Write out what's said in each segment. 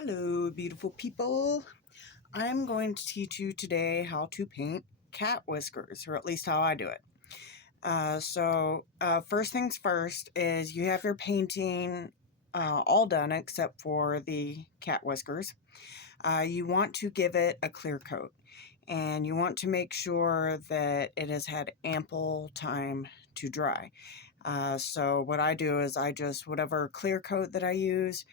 Hello, beautiful people. I'm going to teach you today how to paint cat whiskers, or at least how I do it. First things first is you have your painting all done except for the cat whiskers. You want to give it a clear coat, and you want to make sure that it has had ample time to dry. So what I do is whatever clear coat that I use,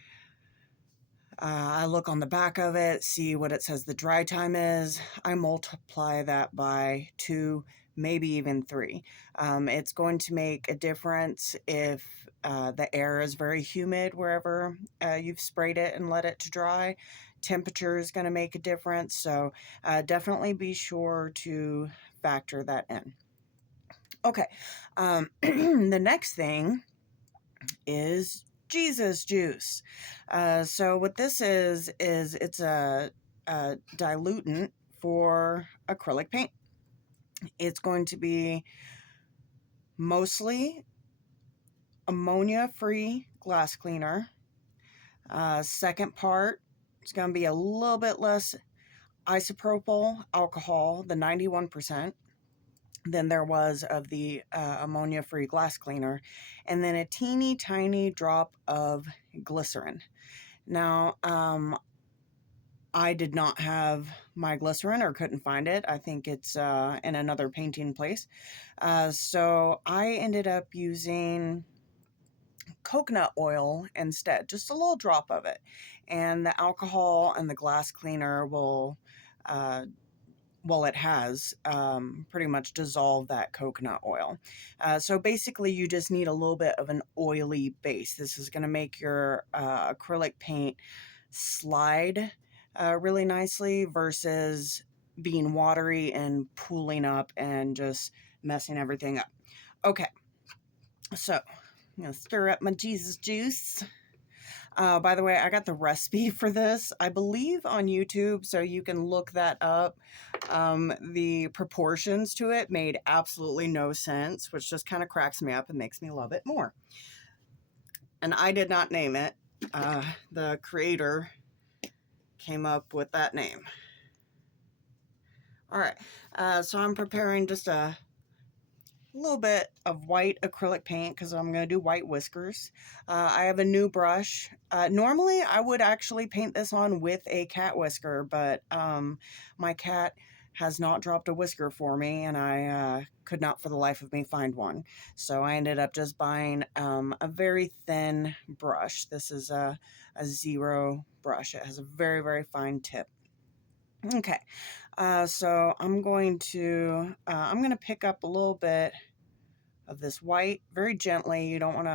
I look on the back of it, see what it says the dry time is. I multiply that by 2, maybe even 3. It's going to make a difference if the air is very humid wherever you've sprayed it and let it to dry. Temperature is going to make a difference, so definitely be sure to factor that in. Okay, the next thing is Jesus juice. So what this is it's a dilutant for acrylic paint. It's going to be mostly ammonia-free glass cleaner. Second part, it's going to be a little bit less isopropyl alcohol, the 91%. Than there was of the ammonia-free glass cleaner, and then a teeny tiny drop of glycerin. Now, I did not have my glycerin or couldn't find it. I think it's in another painting place. So I ended up using coconut oil instead, just a little drop of it. And the alcohol and the glass cleaner will it has pretty much dissolved that coconut oil. So basically you just need a little bit of an oily base. This is going to make your acrylic paint slide really nicely versus being watery and pooling up and just messing everything up. Okay, so I'm going to stir up my Jesus juice. By the way, I got the recipe for this, I believe, on YouTube, so you can look that up. The proportions to it made absolutely no sense, which just kind of cracks me up and makes me love it more. And I did not name it. The creator came up with that name. All right, so I'm preparing just a little bit of white acrylic paint because I'm going to do white whiskers. I have a new brush. Normally I would actually paint this on with a cat whisker, but my cat has not dropped a whisker for me, and I could not for the life of me find one. So I ended up just buying a very thin brush. This is a 0 brush. It has a very, very fine tip. Okay, so I'm going to pick up a little bit of this white very gently. You don't want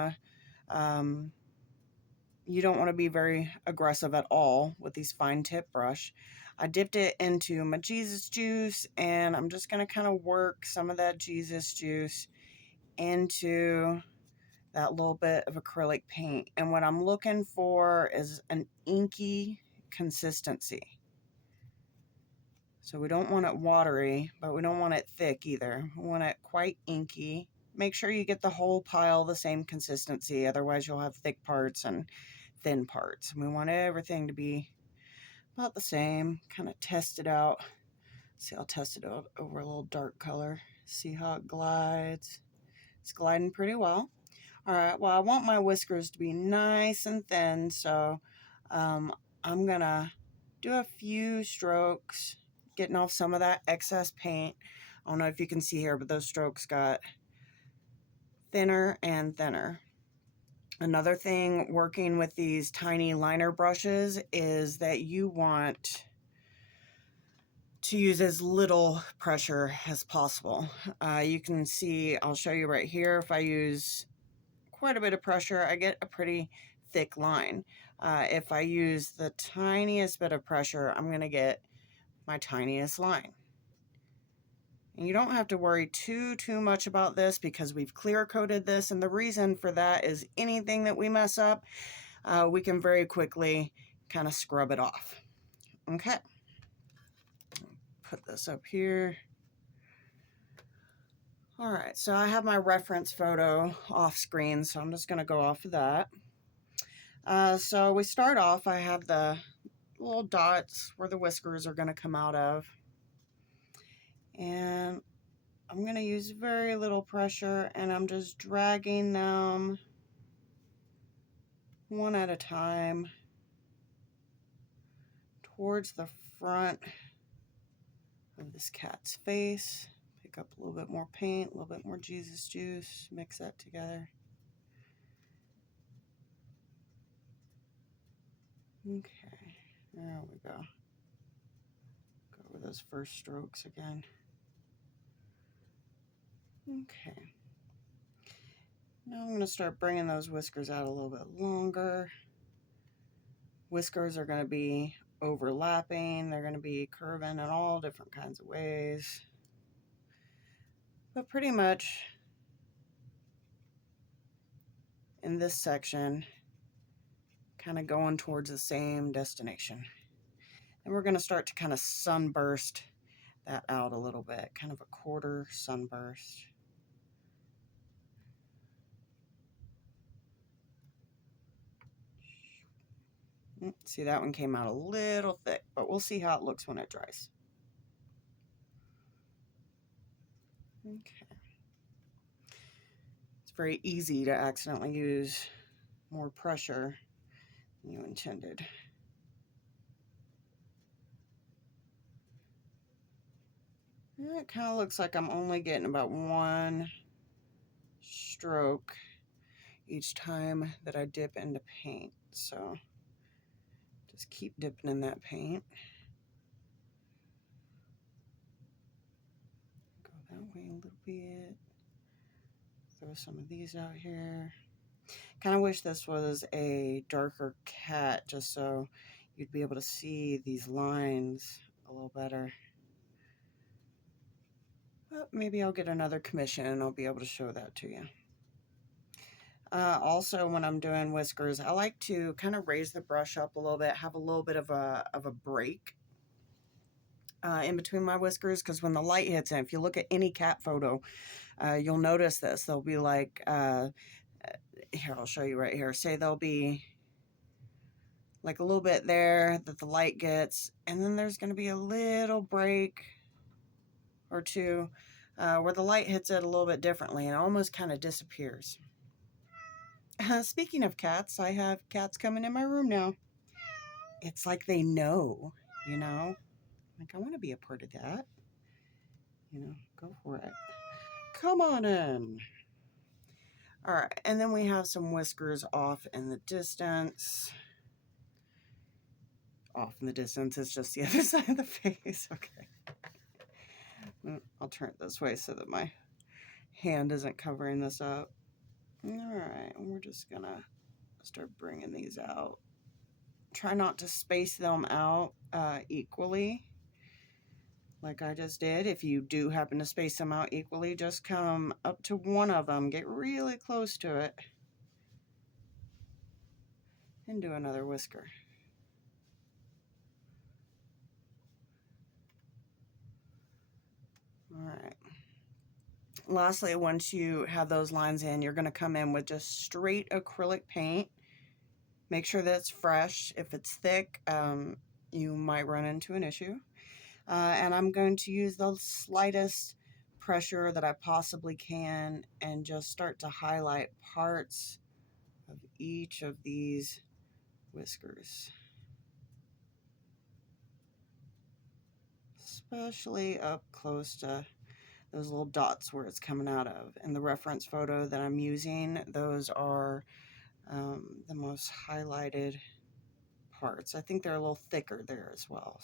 to be very aggressive at all with these fine tip brush. I dipped it into my Jesus juice, and I'm just going to kind of work some of that Jesus juice into that little bit of acrylic paint. And what I'm looking for is an inky consistency. So we don't want it watery, but we don't want it thick either. We want it quite inky. Make sure you get the whole pile the same consistency, otherwise you'll have thick parts and thin parts. We want everything to be about the same. Kind of test it out. See, I'll test it out over a little dark color. See how it glides. It's gliding pretty well. All right, well, I want my whiskers to be nice and thin, so I'm gonna do a few strokes, getting off some of that excess paint. I don't know if you can see here, but those strokes got thinner and thinner. Another thing working with these tiny liner brushes is that you want to use as little pressure as possible. You can see, I'll show you right here, if I use quite a bit of pressure, I get a pretty thick line. If I use the tiniest bit of pressure, I'm going to get my tiniest line. And you don't have to worry too much about this because we've clear coated this, and the reason for that is anything that we mess up, we can very quickly kind of scrub it off. Okay, put this up here. All right, so I have my reference photo off screen, so I'm just going to go off of that. So we start off, I have the little dots where the whiskers are going to come out of. And I'm going to use very little pressure, and I'm just dragging them one at a time towards the front of this cat's face. Pick up a little bit more paint, a little bit more Jesus juice, mix that together. Okay, there we go. Go over those first strokes again. Okay. Now I'm going to start bringing those whiskers out a little bit longer. Whiskers are going to be overlapping. They're going to be curving in all different kinds of ways. But pretty much in this section, kind of going towards the same destination. And we're going to start to kind of sunburst that out a little bit, kind of a quarter sunburst. See, that one came out a little thick, but we'll see how it looks when it dries. Okay. It's very easy to accidentally use more pressure than you intended. It kind of looks like I'm only getting about one stroke each time that I dip into paint. So just keep dipping in that paint. Go that way a little bit. Throw some of these out here. Kind of wish this was a darker cat just so you'd be able to see these lines a little better. But maybe I'll get another commission and I'll be able to show that to you. Also, when I'm doing whiskers, I like to kind of raise the brush up a little bit, have a little bit of a break in between my whiskers, because when the light hits in, if you look at any cat photo, you'll notice this. They'll be like, here, I'll show you right here. Say there'll be like a little bit there that the light gets, and then there's going to be a little break or two where the light hits it a little bit differently and it almost kind of disappears. Speaking of cats, I have cats coming in my room now. It's like they know, you know? Like, I want to be a part of that. You know, go for it. Come on in. All right, and then we have some whiskers off in the distance. Off in the distance is just the other side of the face. Okay. I'll turn it this way so that my hand isn't covering this up. All right, and we're just gonna start bringing these out. Try not to space them out equally like I just did. If you do happen to space them out equally, just come up to one of them, get really close to it, and do another whisker. All right. Lastly, once you have those lines in, you're going to come in with just straight acrylic paint. Make sure that it's fresh. If it's thick, you might run into an issue. And I'm going to use the slightest pressure that I possibly can and just start to highlight parts of each of these whiskers. Especially up close to those little dots where it's coming out of. In the reference photo that I'm using, those are the most highlighted parts. I think they're a little thicker there as well.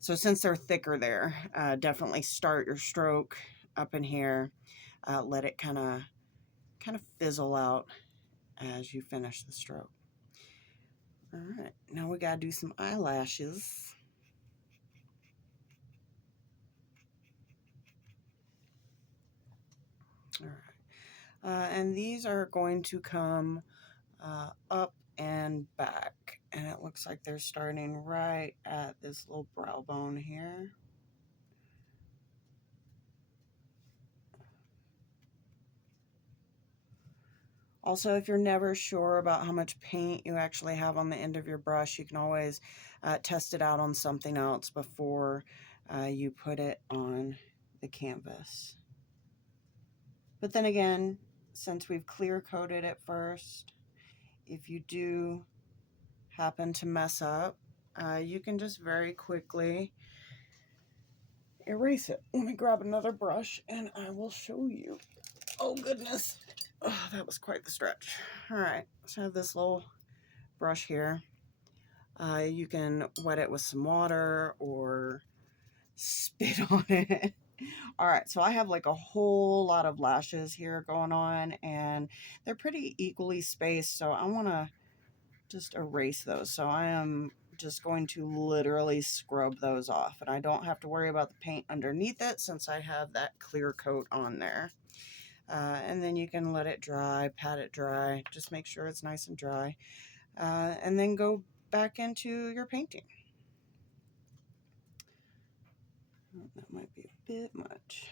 So since they're thicker there, definitely start your stroke up in here. Let it kind of fizzle out as you finish the stroke. All right, now we gotta do some eyelashes. All right, and these are going to come up and back, and it looks like they're starting right at this little brow bone here. Also, if you're never sure about how much paint you actually have on the end of your brush, you can always test it out on something else before you put it on the canvas. But then again, since we've clear coated it first, if you do happen to mess up, you can just very quickly erase it. Let me grab another brush and I will show you. Oh goodness. Oh, that was quite the stretch. All right, so I have this little brush here. You can wet it with some water or spit on it. All right, so I have like a whole lot of lashes here going on, and they're pretty equally spaced, so I want to just erase those. So I am just going to literally scrub those off, and I don't have to worry about the paint underneath it since I have that clear coat on there. And then you can let it dry, pat it dry, just make sure it's nice and dry, and then go back into your painting. Oh, that might be a bit much.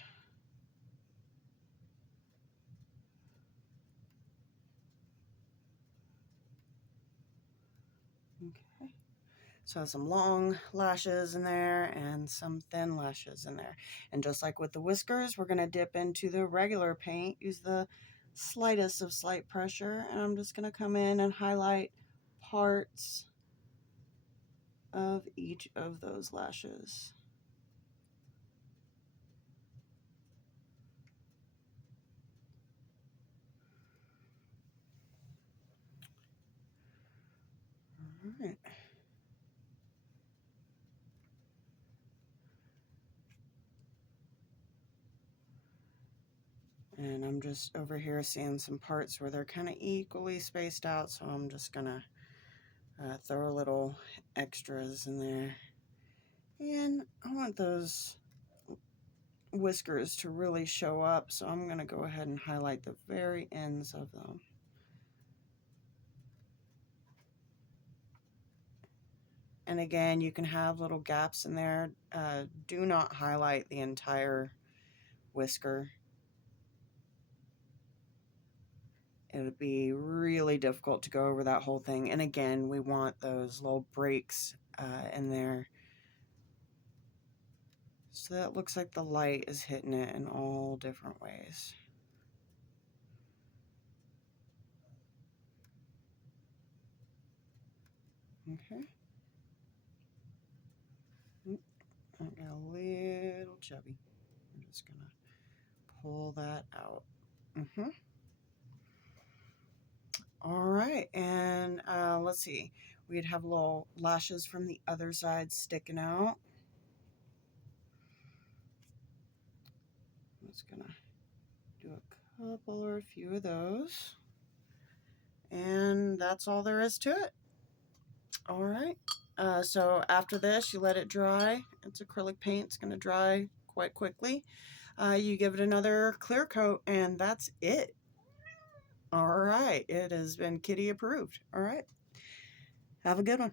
Okay, so some long lashes in there and some thin lashes in there. And just like with the whiskers, we're going to dip into the regular paint, use the slightest of slight pressure, and I'm just going to come in and highlight parts of each of those lashes. All right. And I'm just over here seeing some parts where they're kind of equally spaced out, so I'm just gonna throw a little extras in there. And I want those whiskers to really show up, so I'm gonna go ahead and highlight the very ends of them. And again, you can have little gaps in there. Do not highlight the entire whisker. It would be really difficult to go over that whole thing. And again, we want those little breaks in there, so that looks like the light is hitting it in all different ways. Okay. I got a little chubby. I'm just gonna pull that out. All right, and let's see. We'd have little lashes from the other side sticking out. I'm just gonna do a couple or a few of those. And that's all there is to it. All right. So after this, you let it dry. It's acrylic paint. It's going to dry quite quickly. You give it another clear coat, and that's it. All right. It has been kitty approved. All right. Have a good one.